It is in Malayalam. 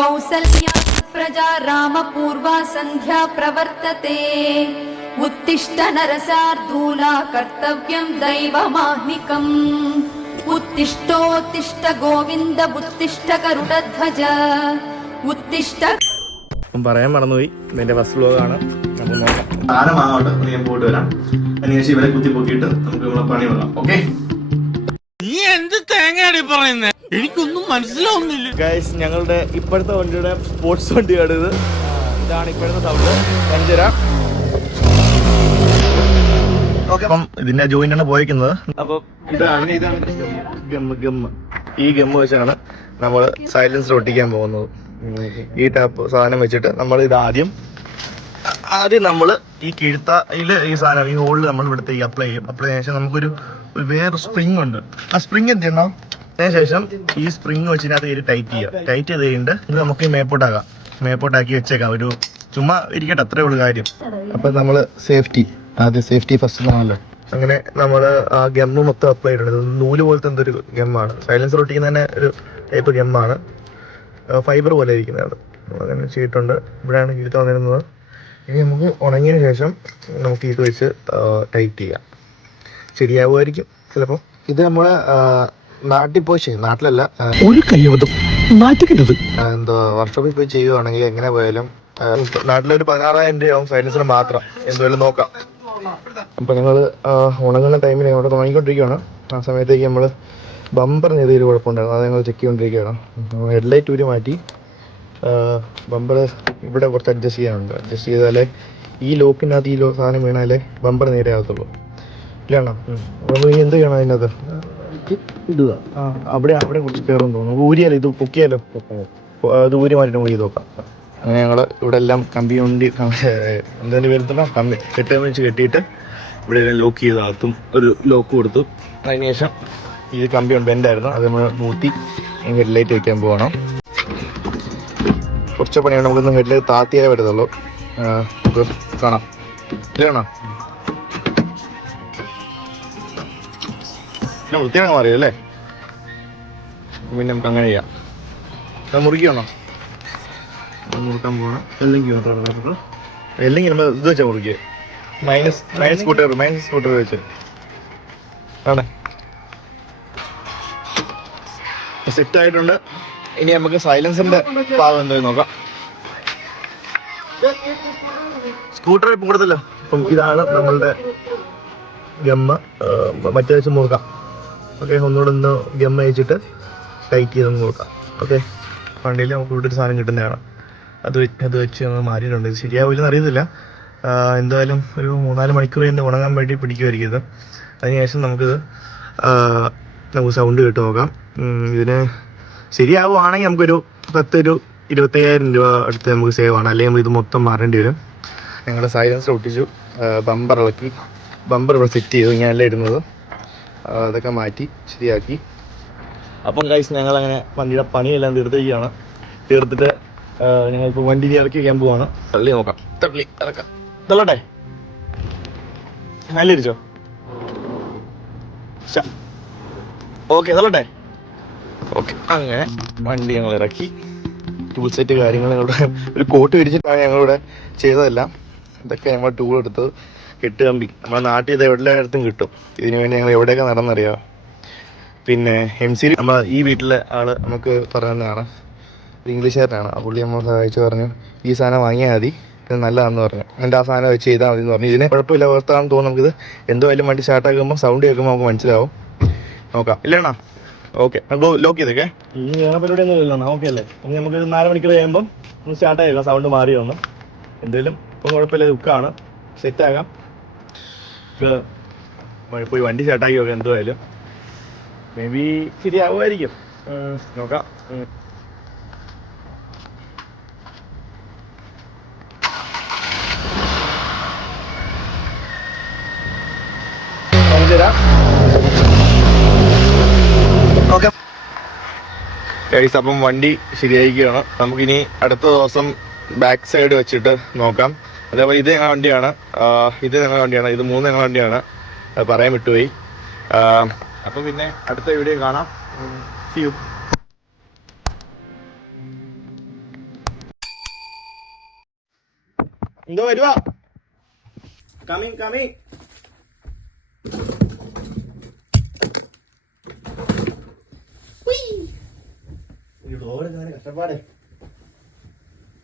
कौसल्या प्रजा रामपूर्वा सन्ध्या प्रवर्तते उत्तिष्ठ नरसार्धूला कर्तव्यम् दैवमाह्निकम् उत्तिष्ठोत्तिष्ठ गोविन्द उत्तिष्ठ गरुडध्वज उत्तिष्ठ അപ്പം പറയാൻ മറന്നുപോയി ഇതിന്റെ ഫസ്റ്റ് വ്ലോഗാണ് നമുക്ക് നോക്കാം താരമാവട്ടെ അപ്പൊ ഞാൻ പോയിട്ട് വരാം അതിനുശേഷം ഇവിടെ കുത്തി പൊക്കിയിട്ട് നമുക്ക് നമ്മളെ പണി വെക്കാം ഓക്കെ നീ എന്ത് തേങ്ങയാടി പറയുന്നേ? എനിക്കൊന്നും മനസ്സിലാവുന്നില്ല. ഗൈസ് ഞങ്ങളുടെ ഇപ്പോഴത്തെ വണ്ടിയുടെ സ്പോർട്സ് വണ്ടിയാണ് ഇത്. ഇതാണ് ഇപ്പോഴത്തെ സൗണ്ട് പഞ്ചര അപ്പം ഇതിന്റെ ജോയിന്റ് ആണ് പോയിക്കുന്നത്. അപ്പൊ ഇതാണ് ഇതാണ് ഗമ്മ് ഗമ്മ് ഈ ഗമ്മ് വെച്ചാണ് നമ്മൾ സൈലൻസ് ഒട്ടിക്കാൻ പോകുന്നത്. ഈ ടാപ്പ് സാധനം വെച്ചിട്ട് നമ്മൾ ഇത് ആദ്യം ആദ്യം നമ്മൾ ഈ കിഴുത്തയിൽ ഈ സാധനം ഈ ഹോളിൽ നമ്മൾ ഇവിടുത്തെ അപ്ലൈ ചെയ്യും. അപ്ലൈ ചെയ്യാൻ ശേഷം നമുക്കൊരു വേറെ സ്പ്രിങ് ഉണ്ട്. ആ സ്പ്രിങ് എന്ത് ചെയ്യണം അതിന് ശേഷം ഈ സ്പ്രിങ് വെച്ചിനകത്ത് കയറി ടൈറ്റ് ചെയ്യുക. ടൈറ്റ് ചെയ്ത് കഴിഞ്ഞിട്ട് ഇത് നമുക്ക് മേപ്പോട്ടാക്കാം. മേപ്പോട്ടാക്കി വെച്ചേക്കാം. ഒരു ചുമ്മാ ഇരിക്കട്ടെ അത്രേ ഉള്ളൂ കാര്യം. അപ്പൊ നമ്മൾ സേഫ്റ്റി ആദ്യം സേഫ്റ്റി ഫസ്റ്റ് ആണല്ലോ. അങ്ങനെ നമ്മൾ ആ ഗമ്മ് മൊത്തം അപ്ലൈ ചെയ്തിട്ടുണ്ട്. നൂൽ പോലത്തെ എന്തൊരു ഗമ്മാണ് സൈലൻസർ ഒട്ടിക്കുന്ന തന്നെ ഒരു ടൈപ്പ് ഗമ്മാണ് ഫൈബർ പോലെ ഇരിക്കുന്നതാണ് അങ്ങനെ ചെയ്തിട്ടുണ്ട്. ഇവിടെയാണ് ഇത് വന്നിരുന്നത് ഇനി നമുക്ക് ഉണങ്ങിയതിന് ശേഷം നമുക്ക് ഇത് വെച്ച് ടൈറ്റ് ചെയ്യാം. ശരിയാവുമായിരിക്കും. ചിലപ്പോൾ ഇത് നമ്മളെ നാട്ടിൽ പോയി ചെയ്യും. നാട്ടിലല്ല ഒരു കയ്യബദ്ധം നാട്ടിക്കരുത്. ആ, എന്തോ വർക്ക്ഷോപ്പിൽ പോയി ചെയ്യുവാണെങ്കിൽ എങ്ങനെ പോയാലും നാട്ടിലൊരു പതിനാറായിരം രൂപയാവും സൈലൻസിന് മാത്രം. എന്തുവരും നോക്കാം. അപ്പൊ ഞങ്ങൾ ഉണങ്ങുന്ന ടൈമിൽ ഞങ്ങൾ തുടങ്ങിക്കൊണ്ടിരിക്കുകയാണ്. ആ സമയത്തേക്ക് നമ്മൾ ബമ്പർ ചെയ്തൊരു കുഴപ്പമുണ്ടായിരുന്നു. അത് ഞങ്ങൾ ചെക്ക് ചെയ്തുകൊണ്ടിരിക്കുകയാണ്. ഹെഡ്ലൈറ്റ് ഊരി മാറ്റി ബമ്പർ ഇവിടെ കുറച്ച് അഡ്ജസ്റ്റ് ചെയ്യാനുണ്ട്. അഡ്ജസ്റ്റ് ചെയ്താലേ ഈ ലോക്കിനകത്ത് ഈ ലോ സാധനം വീണാലേ ബമ്പർ നേരെ ആകത്തുള്ളൂ. ഇല്ലാണോ? നമ്മൾ എന്ത് ചെയ്യണം അതിനകത്ത്? ഇടുക. ആ. അവിടെ അവിടെ കുറച്ച് കയറും തോന്നുന്നു. ഊരിയാലോ? ഇത് പൊക്കിയാലോ? അത് ഊരി മാറ്റി ചെയ്ത് നോക്കാം അങ്ങനെ ഞങ്ങൾ ഇവിടെ എല്ലാം കമ്പി കൊണ്ട് എന്തിനു വരുത്തണം കമ്പി. കെട്ടാൻ വെച്ച് കെട്ടിയിട്ട് ഇവിടെ എല്ലാം ലോക്ക് ചെയ്ത് ആത്തും ഒരു ലോക്ക് കൊടുത്തു. അതിന് ശേഷം ഇത് കമ്പി ഉണ്ട് ബെൻഡായിരുന്നു അത് നമ്മൾ നൂത്തി ഹെഡ്ലൈറ്റ് വെക്കാൻ പോകണം. കുറച്ച് പണിയാണ് നമുക്കൊന്നും ഹെഡ്ലൈറ്റ് താത്തിയാലേ വരുത്തുള്ളൂ നമുക്ക് കാണാം. ഇല്ല കാണാം പിന്നെ വൃത്തിയാണ് മാറിയത് അല്ലേ? പിന്നെ നമുക്ക് അങ്ങനെ ചെയ്യാം. അത് മുറിക്കണോ മുറുക്കാൻ പോകണം അല്ലെങ്കിൽ അല്ലെങ്കിൽ നമ്മൾ ഇത് വെച്ചാൽ മുറിക്കുക minus minus scooter minus scooter വെച്ച്. ആണേ. സെറ്റ് ആയിട്ടുണ്ട്. ഇനി നമുക്ക് സൈലൻസിന്റെ ഭാഗം എന്തായാലും നോക്കാം. സ്കൂട്ടർ ഇപ്പം കൊടുത്തല്ലോ. ഇതാണ് നമ്മളുടെ ഗമ്മ. മറ്റേ വെച്ച് മുറുക്കാം. ഓക്കെ ഒന്നുകൂടെ ഒന്ന് ഗം അയച്ചിട്ട് ടൈറ്റ് ചെയ്ത് നോക്കാം ഓക്കെ വണ്ടിയിൽ നമുക്ക് ഇവിടെ ഒരു സാധനം കിട്ടുന്നതാണ് അത് അത് വെച്ച് നമ്മൾ മാറ്റിയിട്ടുണ്ട്. ഇത് ശരിയാവില്ലെന്ന് അറിയത്തില്ല. എന്തായാലും ഒരു മൂന്നാൽ മണിക്കൂർ തന്നെ ഉണങ്ങാൻ വേണ്ടി പിടിക്കുമായിരിക്കും ഇത്. അതിനുശേഷം നമുക്കിത് നമുക്ക് സൗണ്ട് കേട്ട് നോക്കാം. ഇതിന് ശരിയാവുകയാണെങ്കിൽ നമുക്കൊരു പത്തൊരു ഇരുപത്തയ്യായിരം രൂപ അടുത്ത് നമുക്ക് സേവ് ആണ്. അല്ലെങ്കിൽ ഇത് മൊത്തം മാറേണ്ടി വരും. ഞങ്ങൾ സൈലൻസ് ഒട്ടിച്ചു. ബമ്പർ ഇളക്കി. ബമ്പർ ഇവിടെ സെറ്റ് ചെയ്തു. ഇങ്ങനെയല്ല ഇടുന്നത്. അതൊക്കെ മാറ്റി ശരിയാക്കി. അപ്പം ഗൈസ് ഞങ്ങൾ അങ്ങനെ വണ്ടിയുടെ പണിയെല്ലാം തീർത്തിരിക്കുകയാണ്. തീർത്തിട്ട് ഞങ്ങൾ ഇപ്പൊ വണ്ടി ഇറക്കി വയ്ക്കാൻ പോവാണ്. തള്ളി നോക്കാം. തള്ളി ഇറക്കാം. തള്ളട്ടെ? നല്ലിരിച്ചോ ഓക്കെ തള്ളട്ടെ? ഓക്കെ. അങ്ങനെ വണ്ടി ഞങ്ങൾ ഇറക്കി. ടൂൾ സെറ്റ് കാര്യങ്ങൾ ഞങ്ങളുടെ ഒരു കോട്ട് വിരിച്ചിട്ടാണ് ഞങ്ങളിവിടെ ചെയ്തതെല്ലാം. ഇതൊക്കെ ഞങ്ങൾ ടൂൾ എടുത്തത്. കെട്ട് കമ്പി നമ്മുടെ നാട്ടിൽ ഇത് എല്ലായിടത്തും കിട്ടും. ഇതിനു വേണ്ടി ഞങ്ങൾ എവിടെയൊക്കെ നടന്നറിയാം? പിന്നെ എം സി നമ്മൾ ഈ വീട്ടിലെ ആൾ നമുക്ക് പറയുന്നതാണ് ഇംഗ്ലീഷുകാരനാണ്. ആ പുള്ളി നമ്മൾ സഹായിച്ചു പറഞ്ഞു ഈ സാധനം വാങ്ങിയാൽ മതി. ഇത് നല്ലതാണെന്ന് പറഞ്ഞു. എന്റെ ആ സാധനം വെച്ച് ചെയ്താൽ മതി എന്ന് പറഞ്ഞു. ഇതിന് കുഴപ്പമില്ല അവസ്ഥയാണെന്ന് തോന്നുന്നു നമുക്കിത്. എന്തായാലും വണ്ടി സ്റ്റാർട്ട് ആക്കുമ്പോൾ സൗണ്ട് കേൾക്കുമ്പോൾ നമുക്ക് മനസ്സിലാവും. നോക്കാം. ഇല്ലണ്ണാ ഓക്കെ ലോക്ക് ചെയ്തേക്കെ. വേറെ പരിപാടി ഒന്നും ഇല്ലണ്ണ ഓക്കെ അല്ലേ? അപ്പം നമുക്ക് നാല് മണിക്കൂർ കഴിയുമ്പം ഒന്ന് സ്റ്റാർട്ട് ആയേക്കാം. സൗണ്ട് മാറി വന്നു എന്തായാലും ഇപ്പം കുഴപ്പമില്ല ദുഃഖമാണ് സെറ്റ് ഇത് പോയി വണ്ടി സ്റ്റാർട്ടാക്കി നോക്കാം എന്തുമായാലും മേ ബി ശരിയാവുമായിരിക്കും. നോക്കാം. ഗൈസ് അപ്പം വണ്ടി ശരിയായിരിക്കുകയാണ്. നമുക്കിനി അടുത്ത ദിവസം ബാക്ക് സൈഡ് വെച്ചിട്ട് നോക്കാം. അതേപോലെ ഇത് ഞങ്ങളുടെ വണ്ടിയാണ്. ഇത് ഞങ്ങളുടെ വണ്ടിയാണ്. ഇത് മൂന്ന് ഞങ്ങളുടെ വണ്ടിയാണ്. പറയാൻ വിട്ടുപോയി. അപ്പം പിന്നെ അടുത്ത വീഡിയോ കാണാം. സി എന്തോ വരുവാ? കമ്മിങ് കമ്മിങ് ഡ്രോവർ കഷ്ടപ്പാടേ.